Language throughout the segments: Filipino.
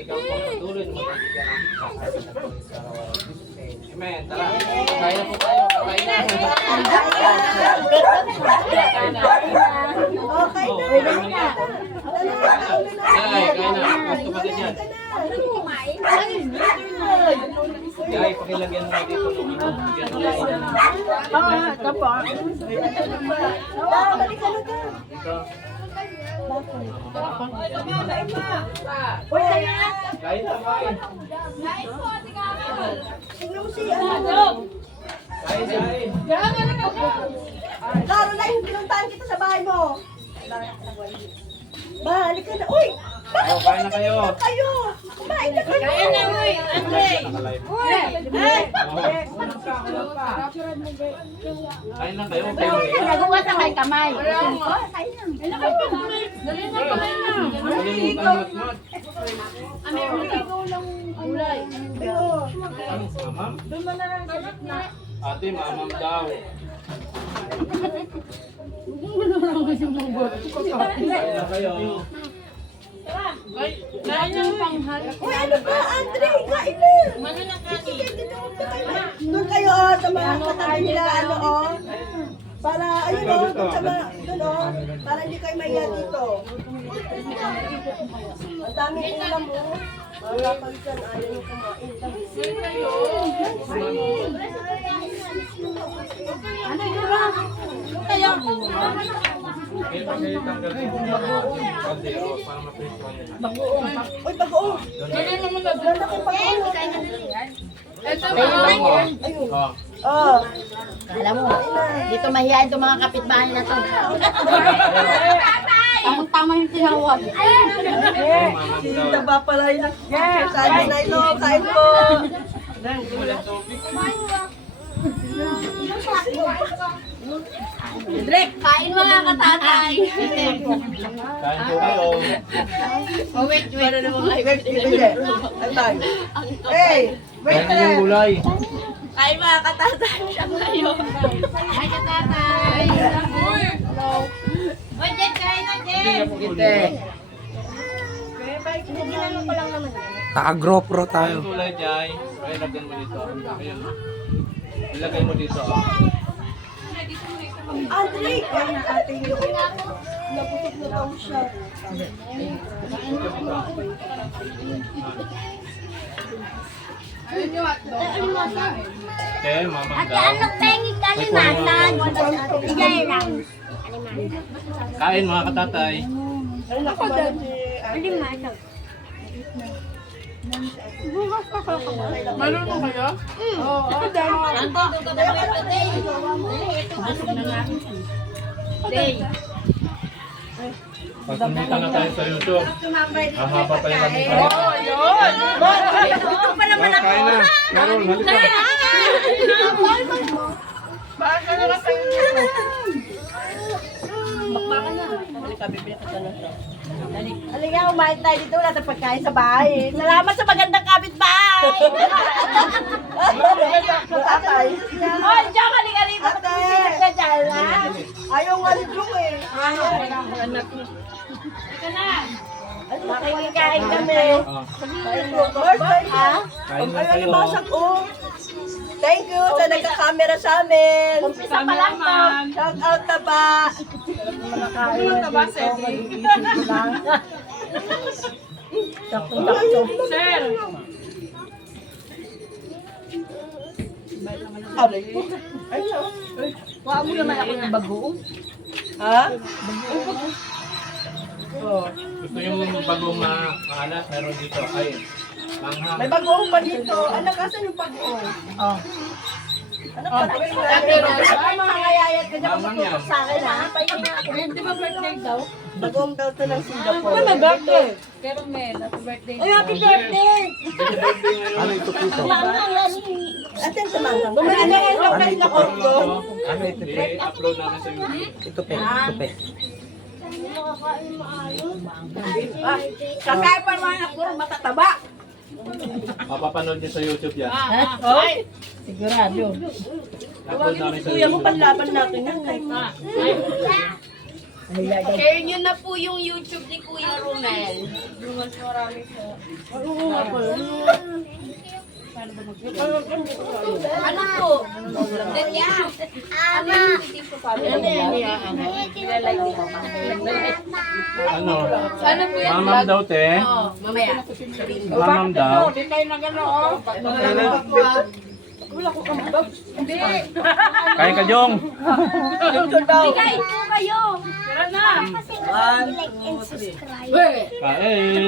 ikaw po patuloy na magbibigyan ng kakasya sa Diyos sa araw-araw. Amen. Tara, kain na po tayo. Kakain na. Okay na. Ay, kain na. Gusto ka din yan. Ay, pakilagyan mo dito ng ano. Bigyan mo lang. Ito po. Ito. Uy, kaya. Kain na, kain. Kain, kain. Laro na yung pinuntahan kita sa bahay mo. Balik ka na. Uy! Oh, kain na kayo. Kayo! Kumain na kayo! Kaya na, uy! Andre! Kain na kayo. Kain na. Naguwas na kay kamay. Kalimutan matmat. Ano, mamam? Ate, mamam daw. Kain na kayo. Uy, ano ba? Andre, kain na! Doon kayo sa mga katabi nila, ano oh. Para, ayun oh, doon sa mga, doon oh. Para hindi kayo mahiya dito. Ang daming ulam oh. Wala pag dyan, ayaw nyo kumain. Ano yun ba? Kaya ko. Okay, kasi tanggalin mo yung kaldero para maprituan nila. Uy, bagoong! Ganda ko bagoong! Ayun. Oh. Oh. Alam mo, dito mahihain itong mga kapitbahay na to. Tamang-tama yung tinawag. Sinta ba pala yun? Sabi na ito, kain po! Walang tubig. Drake, kain mga katatay. Kain po kayo. Oh, wait. Antay. Hey! Wait Kain na yung gulay. Kain mga katatay. Siya kayo. Hi, katatay. Hello. Oy, Jen, kain na, Jen. Ginano ko lang naman yan. Naka-GoPro Kain tayo. gulay, Jai. Kaya lagyan mo dito. Ayun. Ilagay mo dito. Andre! Kain na ate yun. Napusok na daw siya. Okay, mamam Ate, daw. ano pengi kalimatan? Igay lang. Kain mga katatay. Ano na kumain si Kalimatan. Marunong kayo? Oo. Day. Pag kumita na tayo sa YouTube, hahaba pa yung aming kain. Ito pa naman ako. Kain na. Carol, halika. Baka na lang tayo. Bakbakan na. Halika, bibili ka na siya. Halika, kumain tayo dito. Wala tayong pagkain sa bahay. Salamat sa magandang kapitbahay! Sa tatay. Oh, Diyan, halika rito. Ate! Ka dyan, ha? Ayaw nga ni Jung eh. Ika na. Makikikain kami. Ah, First time ha? Kain na Ayaw kayo. ni Basag oh. Thank you sa nagka-camera sa amin. Umpisa pa lang to. Shout out taba. Ano taba, Seti? Sakto-sakto. Sir. Aray. Kuha mo naman ako ng bagoong. Ha? Oh. Gusto yung bagong maalat, meron dito. Ay, manghang. May bagoong pa dito. Anak, asan yung bagoong? Oh. Anak, patuloy mo. Mga kayayat ka dyan Manghang yan. sa akin, ha? Di ba birthday daw? Bagoong daw to ng Singapore. Ano birthday? Pero Mel, happy birthday. Uy, happy birthday! Ano ito dito? Atin sa manghang. Bumili na kayo ng kahit na kordo. Ano ito? I-upload namin sa YouTube. Ito pe, ito pe. Kakain pa naman ako, matataba. Mapapanood nyo sa YouTube yan. Ay, sigurado. Upload namin sa Kuya mo, YouTube. panlaban natin yan. Share nyo na po yung YouTube ni Kuya Romel. Ano po? Danya. Ano? Ano po yan? Mamam daw, te. Oo, mamaya. Mamam daw. Kain ka, Jong. Bigay po kayo. Tara na. Kain.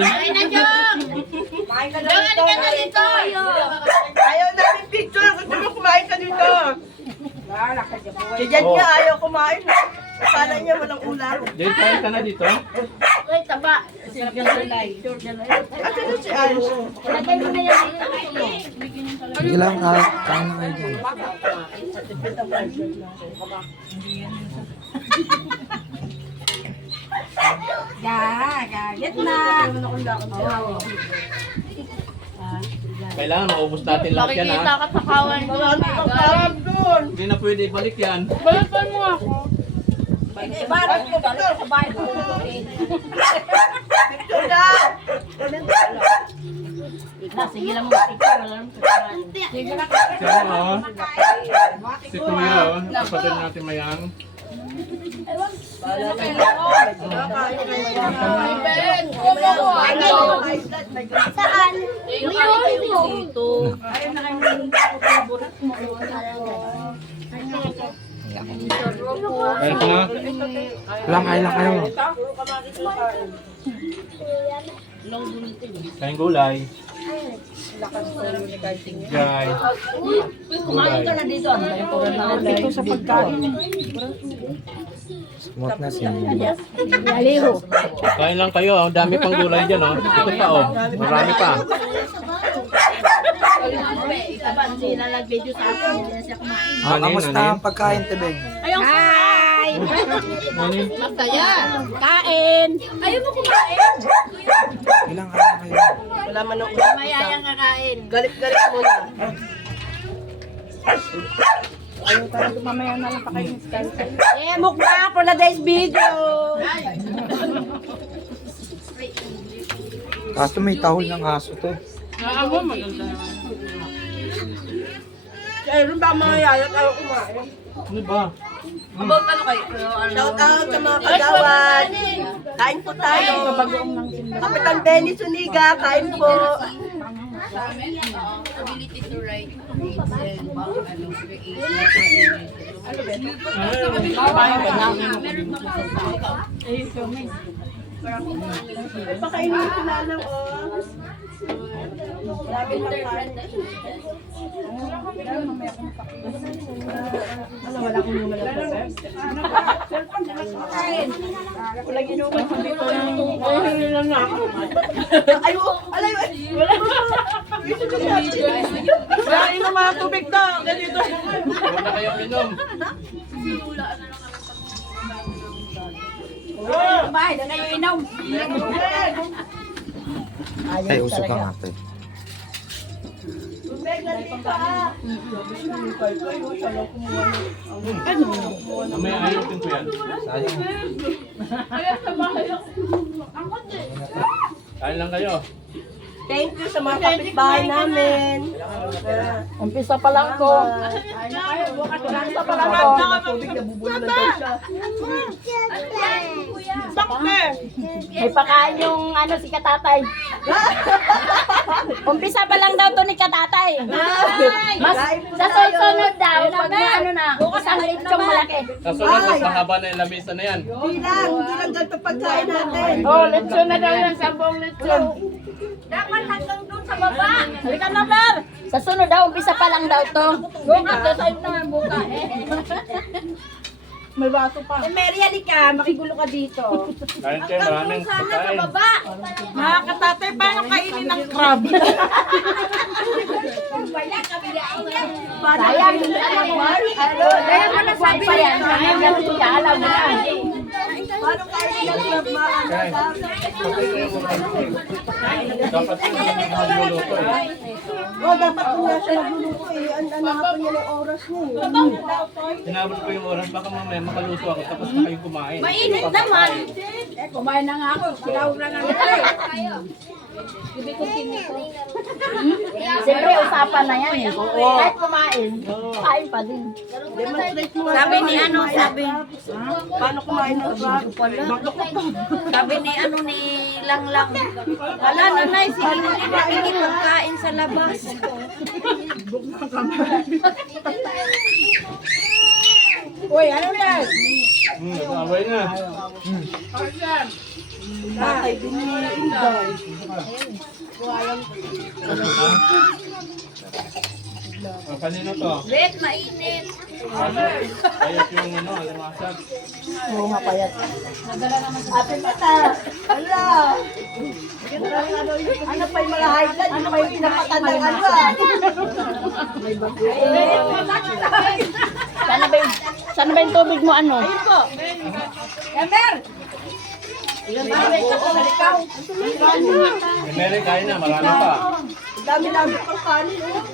Kain na, Jong. Jong, ano ka na dito? Ayaw namin picture. Gusto mo kumain ka dito. Si Jan nga ayaw kumain. Akala niya walang ulam. Jade, kain ka na dito. Wait, taba. At ano si Alice? Lagay mo na yan. Sige lang, kain na kayo dyan. Gaget na. Kailangan maubos natin lahat yan, Makikita ha? ka sa kawan ko. Sarap doon. Hindi na pwede ibalik yan. Balikan mo ako. Ibarat ko dito sa bahay ko. Picture daw. Sige lang mo. Wala lang sa Sige lang. Siya, oh. Si Kuya, oh. Kapatid natin mayang. Ben, kumo ko. Saan? Dito. Kain ka na? Kain lang kayo. Kain gulay. Gulay. Kumain ka na dito. Dito sa pagkain. Smooth na siya. Yaliho. Kain lang kayo, ang dami pang gulay dyan, oh. Ito pa, oh. Marami pa. Kamusta ang pagkain, Tebeng? Hi! Nani? Masaya! Kain! Ayaw mo kumain? Ilang kain kayo? Wala man ang ulam. Mayayang kakain. Galit-galit mo na. Eh, mukbang for the day's video! Kaso may tahol ng aso to. Eh, rin ba mga yaya tayo kumain? Ano ba? About ano kayo? Shout out sa mga kagawad. Kain po tayo. Kapitan Benny Suniga, kain po. Ability to write reads and Pakainin ko na lang, oh. Grabe na wala akong numero sa sir. Wala ginuman ko dito ng lang na ako. Ay, alay, wala. Wala yung mga tubig to. Ganito. Huwag na kayong inom. Bahay, doon kayo inom. Ay, usok ka nga, te. Mamaya ayusin ko yan. Sayang. Kain lang kayo. Thank you sa mga kapitbahay namin. Umpisa pa lang ko. Umpisa pa lang ako. Tubig na bubulong daw siya. May pakain yung ano si Katatay. Umpisa pa lang daw to ni Katatay. Mas sa sunod daw pag ano na, isang lechong malaki. Sa sunod, mas mahaba na yung lamisa na yan. Hindi lang ganito pagkain natin. Oh, lechon na daw yan, 10 lechon. Dapat hanggang doon sa baba. Halika na, Bar. Sa sunod daw, umpisa pa lang daw to. Buka, to tayo na buka. May baso pa. Mary, halika. Makigulo ka dito. Kain kayo, maraming pagkain. Mga katatay, paano kainin ng crab? Sayang. Dahil mo na sabi niya. Sayang ganun ka. Alam mo na. Paano kainin ng crab, mga Dapat yung magluluto, eh. Oh, dapat kung nga siya nagluluto eh. Hanapan niya ng oras niya eh. Tinabot ko yung oras, baka mamaya makaluto ako tapos na kayong kumain. Mainit naman. Kumain na nga ako. Sinawag na nga nito eh. Siyempre, usapan na yan eh. Kahit kumain, kain pa din. Demonstrate mo nga. Sabi ni ano, sabi. Paano kumain ng crab? Sabi ni ano ni Langlang. Wala na na, sige mo hindi pagkain sa labas. Uy, ano yan? Nag-away na. Bakay din ni Inday. Kanino to? Bet, mainit. Kaya yung ano, alimasag. Oo, mapayat. Ate Mata, ala. Ano pa yung mga high blood? Ano pa yung pinapatandang ano ah? Sana ba yung tubig mo ano? Ayun po. Emer! Mary, kain na, marami pa. Dami-dami pang kanin oh.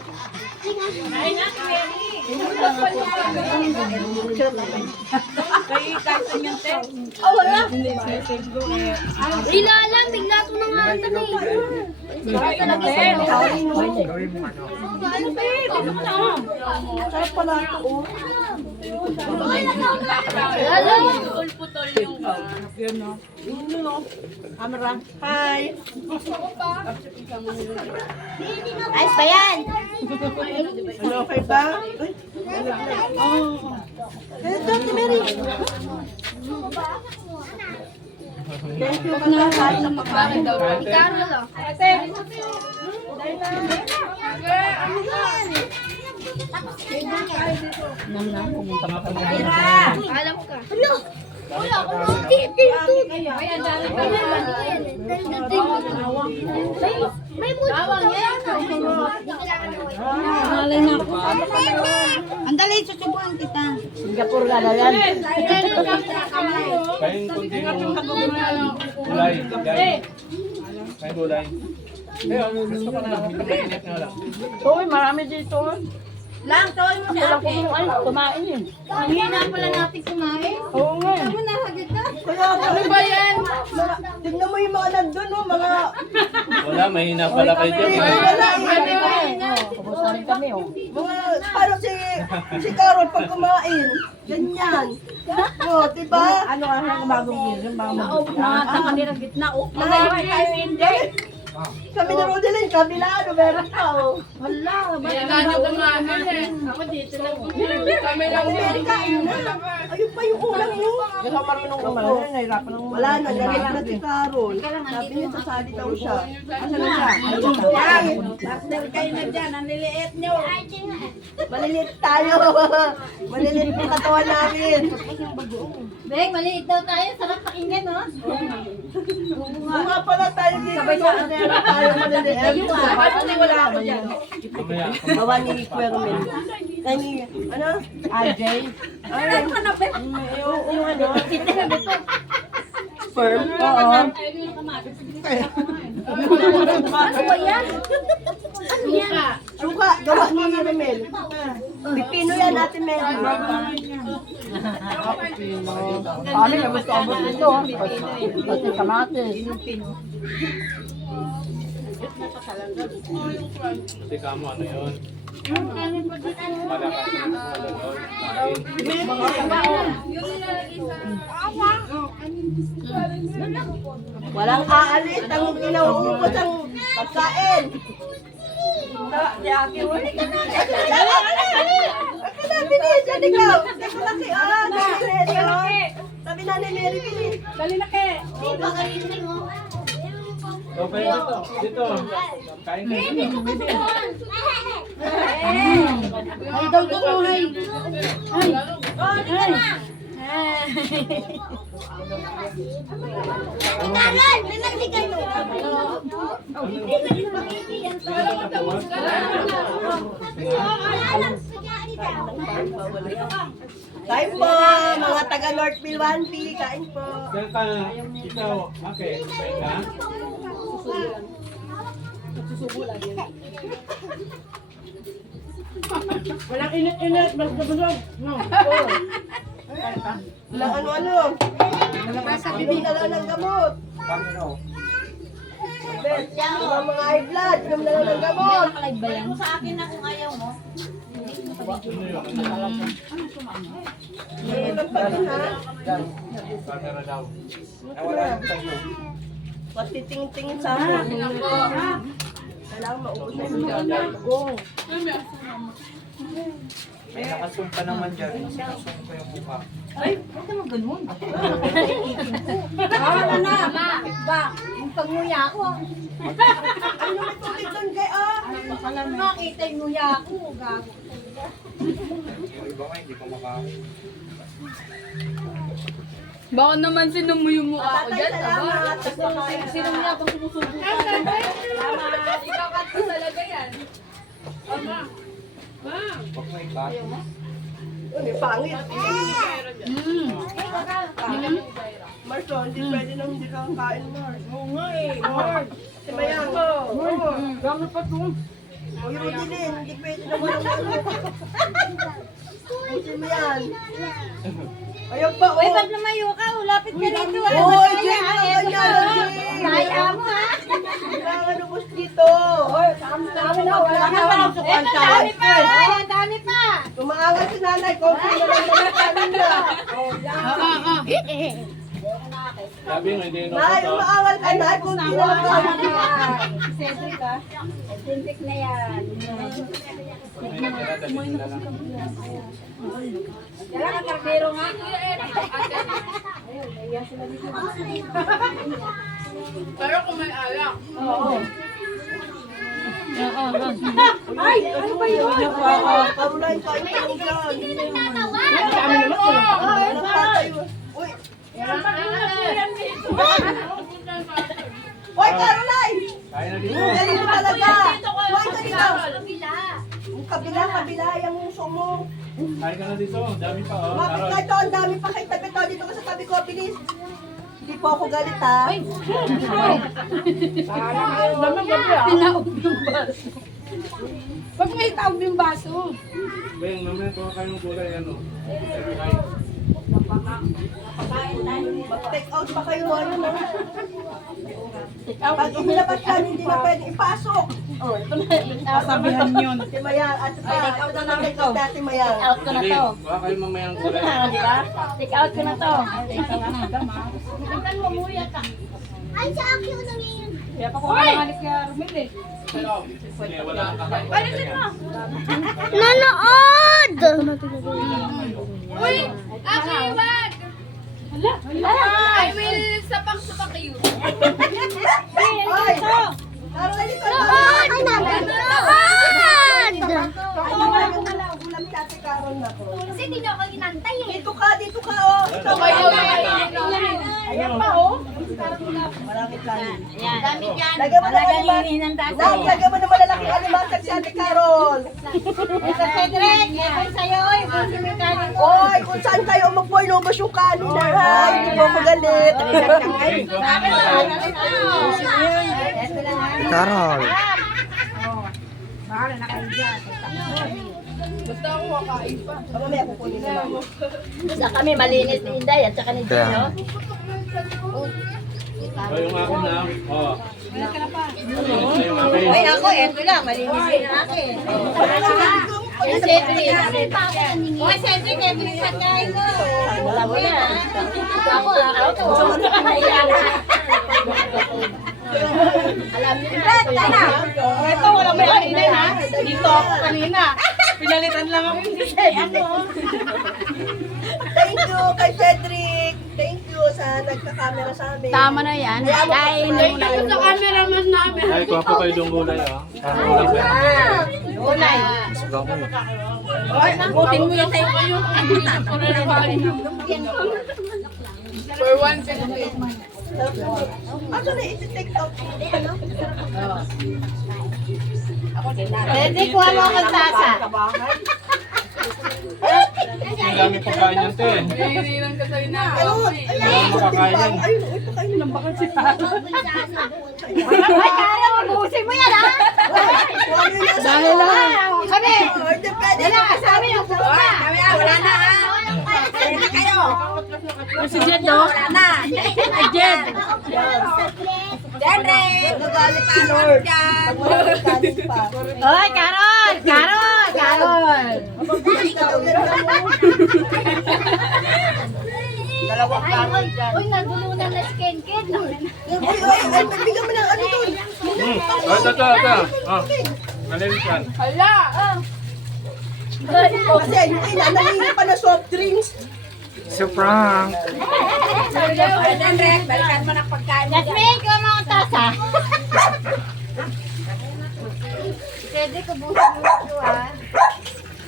Oh, wala. Hindi na alam, bigla ko na nga ito na Sarap pala ito oh. Putol-putol yung Camera. Hi. ayos ba yan? Ano, okay ba? Uy. Ito, si Mary. Thank you, kakakain ng makain daw. Carol oh. Alam ka. Ano? Wala ko may bawang yan. Andali, susubuan kita. Singapore ka na yan. Kain kunti yung gulay. Kain gulay. Gusto ko na lang, hindi mainit na lang. Uy, marami dito. Lang, tawag mo Wala ko kung ano, kumain yun. Ang hina pala natin kumain. Oo nga. Ano nasa gitna? Kaya, ano ba yan? Tignan mo yung mga nandun, oh, mga... Wala, mahina pala kayo dyan. Wala, eh. Tapos na rin kami oh. Mga, paano si Carol pag kumain? Ganyan. O, diba? Ano ang bagong gilin? Mga tanga nila gitna oh. Kami na Rodeline, kabila, ano, meron pa, oh. Wala, ako dito lang. Amerika, ayun na. Ayun pa yung ulam mo. Kasi marunong kumain, nahirapan ng... Wala na, nalit na si Carol. Sabi niya, sasali daw siya. Asan na siya? Partner kayo na dyan, ang liliit nyo. Malilit tayo. Malilit yung katawan namin. Bek, maliit daw tayo. Sarap pakinggan, no? Mga pala tayo dito. Sabay sa tayo malilit. Ay, wala ako dyan. Mamaya. Gawa ni Quermen. Ay, ano? RJ? Ay, yung ano? Sperm? Oo. Ano ba yan? Ano yan? Suka, gawa ni Romel. Pipino yan, Ate Mel. Paano yung gusto-abot ito? Pati kamatis. Kasi kamo, ano yun? Malakas na Walang aalit ang kinauubos ang pagkain. Si Aki, wala ka na. Sabi ni Jan, ikaw. Ikaw laki, sabi na ni Mary Pili. Dali na ke. Okay, dito. Kain ka. Ay, daw tumuhay. Kain po, mga taga Northville 1P, kain po. Kaya ka, ikaw, okay, kain ka? Walang init-init, basta busog. No. Walang ano-ano. Inom na lang ng gamot. Yung mga high blood, inom na lang ng gamot. Mo sa akin na kung ayaw mo. Inom pa din ha. Camera daw. Patitingin sa akin. Kailangan maubos na yung gong. May nakasumpa naman dyan. Sinasumpa yung mukha. Ba, yung panguya ko. Ano may tubig doon kay Makita yung nguya ko. Gago. Yung iba nga hindi ko makain. Baka naman sinumuyo mo ako Tatay, dyan, salamat. Sinumuyo akong sumusubukan. Salamat. Ikaw ka talaga yan. Huwag may kain. May pangit. Marso, hindi pwede nang hindi kang kain, Mars. Oo nga eh, Mars. Si Mayang. Dami pa to. O yung Rodilin, hindi pwede na walang ano. Si Mayang. Ayun pa, Uy, oh. pag lumayo ka, lapit ka dito. Oy, Jay, mga ganyan, Jay. Kaya mo ha? Kailangan ubos dito. Oy, dami na, wala na walang sukan sa Dami pa, ay, dami pa. Tumaangal si nanay, konti na lang naman kanin na. Sabi nga, hindi Nay, na umaangal ka na, konti na lang kanin. Cedric ha? Cedric na yan. Kaya ka karbero nga. Pero kung may alak. Ay, ano ba yun? Karulay, kain ka lang dyan. Kami naman, walang tatay. Uy, Hoy, Caroline! Kaya na dito. Galing mo talaga! Hoy, dito! Kabila. Yung kabila, yung muso mo. Kaya ka na dito. Dami pa, oh. Mapit ka ito, ang dami pa kay tabi to. Dito ka sa tabi ko, bilis. Hindi po ako galit, ha? Tinaob yung baso. Pag may taob yung baso. Beng, mamaya kuha kayong gulay, ano. Mag-take out pa kayo, ano, no? Pag inilabas yan, hindi na pwede ipasok. Sabihan yun. Si Mayan, at pa, ito na namin ito dati, Mayan. Out ko na Hindi, to. kuha kayo mamaya ng gulay. Di ba? Take out ko na to. Tingnan mo, muya ka. Ay, sa akin yung nangyayari. Kaya pa ko nangalit kay Armel eh. Hindi, wala kang kakain. Alisin mo! Nanood! Uy! Aki, wag! I will sapak-sapak you. Hoy! Caroline, ito na. Ay, nanood! Ulam si Ate Carol na ko. Kasi hindi na ako inantay eh. Dito ka, oh. Ito, Ayan pa oh. Maraming kanin. Yan. Dami yan. Lagyan mo na Palagayin ng dasa. Lagyan mo na malalaking alimasag si Ate Carol. Ito, Cedric. Ito sa'yo. Ito si Mikanin ko. Oy, kung saan kayo magpoy, lubos yung kanin na. Ay, hindi po ako galit. Carol. Basta ako kakain pa. Mamaya kukunin na lang. Basta kami malinis ni Inday at saka ni Gino. O, yung ako na. Oh. Malinis na yung akin. Ay, ako, eto lang. Malinis din ang akin. Si Cedric. Uy, Cedric. Ito yung pagkain ko. Wala mo na. Ako. Alam niyo na. Ito, wala may kainin ha. Dito ako kanina. Pinalitan lang ako. Thank you kay Cedric. Thank you sa nagka-camera sa amin. Tama na yan. Kain mo na. Sa cameraman namin. Ay, kuha pa kayo yung gulay, oh. Parang gulay pa. Unay. Sigaw mo eh. Ay, butin mo yung tayo kayo. For 1 second. Ano na iti-take out? Cedric, kuha mo akong tasa. Ang dami pagkain yan, te. Hihiriran ka sa'yo na. Ayun, Ayun, makakain yan. ayun, pakainin Ay, Kara, mag-uusay mo yan, ha? Dahil lang. Kami! Hindi pwede Wala ka sa amin, ang buka! Wala na ha. Wala na kayo. Si Jed, no? Wala na. Jed! Jendre! Nagalit si Lord. Nagalit pa. Oy, Carol! Carol! Carol! Dalawang karoy dyan. Uy, nagulunan na si Ken-Ken. Ay, bigyan mo ng ano doon. Ito. Oh, malinis yan. Kasi yung ina, nangingi pa na soft drinks. So prank. Jendre, balikan mo ng pagkain. Jasmine, ikaw mga tasa. Pwede ko bukas mo ha.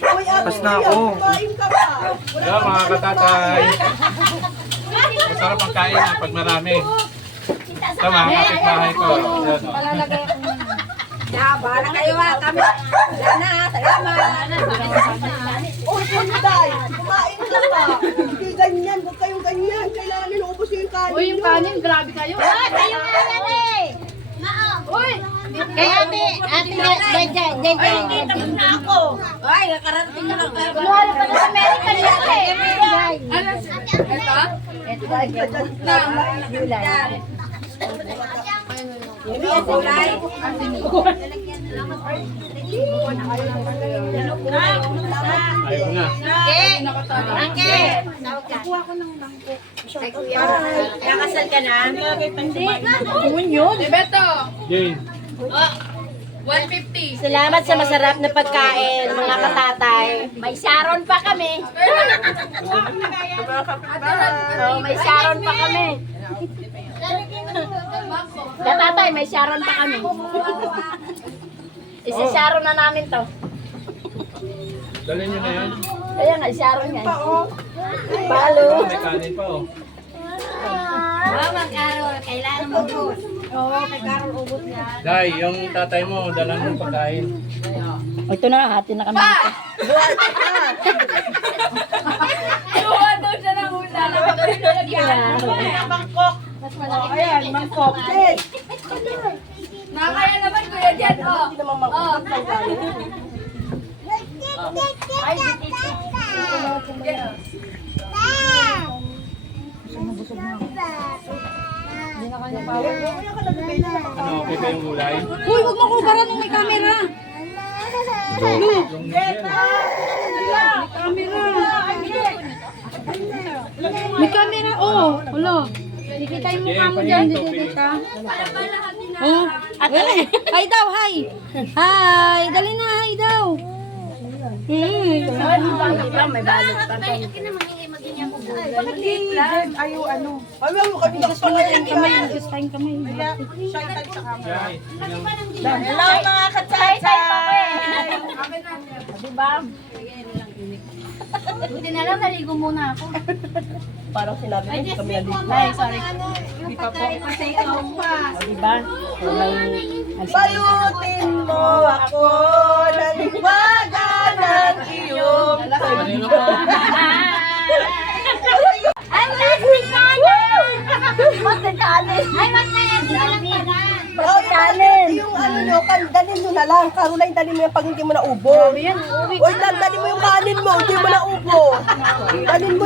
Uy, Pas na ako. kumain ka pa. Yan mga katatay. Masarap ang kain pag marami. Ito mga kapitbahay ko. Yan, oh. Palalagay ako muna. Bahala kayo ha. Kami. Wala na ha. Salamat. Uy, Punday. Kumain ka pa. Hindi ganyan. Huwag kayong ganyan. Kailangan niluubos yung kanin. Uy, yung kanin, grabe kayo. Uy, kayo nga yan eh. Uy! Kay ate, Tapos na ako. Ay, nakarating na lang kayo. Kumuha pa ng American yan eh. Ito? Ito guys, gulay. Hindi ang kulay. Ayaw na. Nakasal ka na? Jane. Salamat sa masarap na pagkain, mga katatay. May saron pa kami. Oh, may saron pa kami. Katatay, may saron pa kami. Isisaron na namin to. Dali nyo na yan. Kaya nga, isaron yan. Palo. May kanin pa oh. Mama, Carol, kailangan mo po. Oo, kay Carol ubot niya. Day, yung tatay mo, dalang ng pagkain. Ito na, hati na kami dito. Iwan daw siya ng hula. Mangkok. Ayan, mangkok. Nakakaya naman kuya dyan. Hindi naman mangkok. Ano, okay ba yung gulay? Uy, huwag mo ko bara nung may camera. Yung yan. May camera, oh. Wala. Dikita yung mukha mo dyan, dikita. Oh, ate. Hi daw, hi. Hi, dali na, hi daw. May balot pa. Ayaw ano. Ayaw mo kami nakapalayan Kamay, gustahin kamay. Jai, Hello mga katsatay. Diba? Buti na lang, naligo muna ako. Parang sinabi ko kami na dito. Ay, sorry. Diba? Balutin mo ako ng liwagan ng iyong kanino ka? Ay, plastic kanin! Magkakanin! Ay, magkakanin! Yung ano nyo, dalhin nyo na lang. Caroline, dalhin mo yan pag hindi mo na ubo. Uy, dalhin mo yung kanin mo, hindi mo na ubo. Dalhin mo